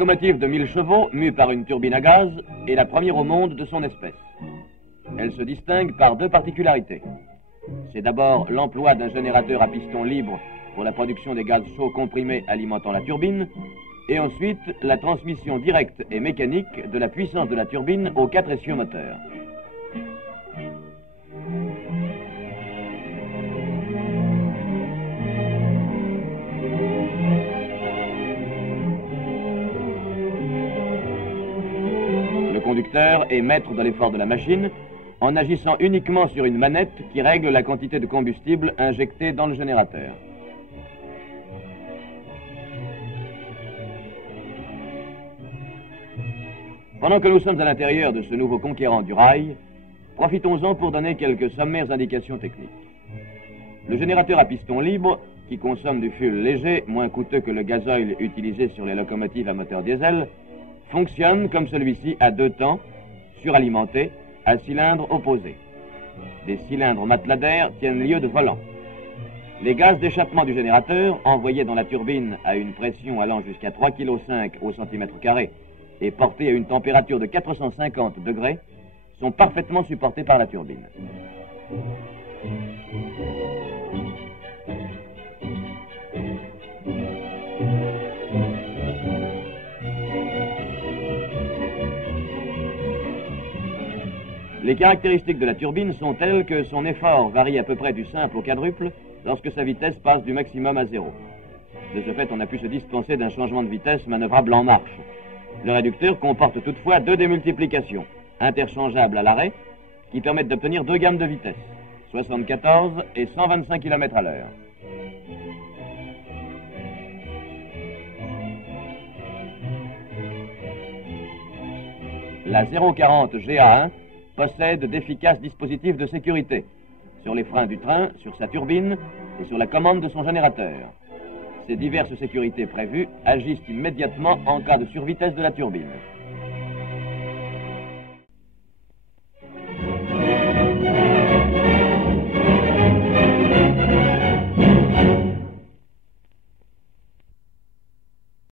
locomotive de 1000 chevaux, mue par une turbine à gaz, est la première au monde de son espèce. Elle se distingue par deux particularités. C'est d'abord l'emploi d'un générateur à piston libre pour la production des gaz chauds comprimés alimentant la turbine, et ensuite la transmission directe et mécanique de la puissance de la turbine aux 4 essieux moteurs. Le conducteur est maître de l'effort de la machine en agissant uniquement sur une manette qui règle la quantité de combustible injectée dans le générateur. Pendant que nous sommes à l'intérieur de ce nouveau conquérant du rail, profitons-en pour donner quelques sommaires indications techniques. Le générateur à piston libre, qui consomme du fuel léger, moins coûteux que le gasoil utilisé sur les locomotives à moteur diesel, fonctionne comme celui-ci à 2 temps, suralimenté, à cylindres opposés. Des cylindres matelas d'air tiennent lieu de volant. Les gaz d'échappement du générateur, envoyés dans la turbine à une pression allant jusqu'à 3,5 kg au centimètre carré et portés à une température de 450 degrés, sont parfaitement supportés par la turbine. Les caractéristiques de la turbine sont telles que son effort varie à peu près du simple au quadruple lorsque sa vitesse passe du maximum à 0. De ce fait, on a pu se dispenser d'un changement de vitesse manœuvrable en marche. Le réducteur comporte toutefois 2 démultiplications, interchangeables à l'arrêt, qui permettent d'obtenir 2 gammes de vitesse, 74 et 125 km à l'heure. La 040 GA1 possède d'efficaces dispositifs de sécurité sur les freins du train, sur sa turbine et sur la commande de son générateur. Ces diverses sécurités prévues agissent immédiatement en cas de survitesse de la turbine.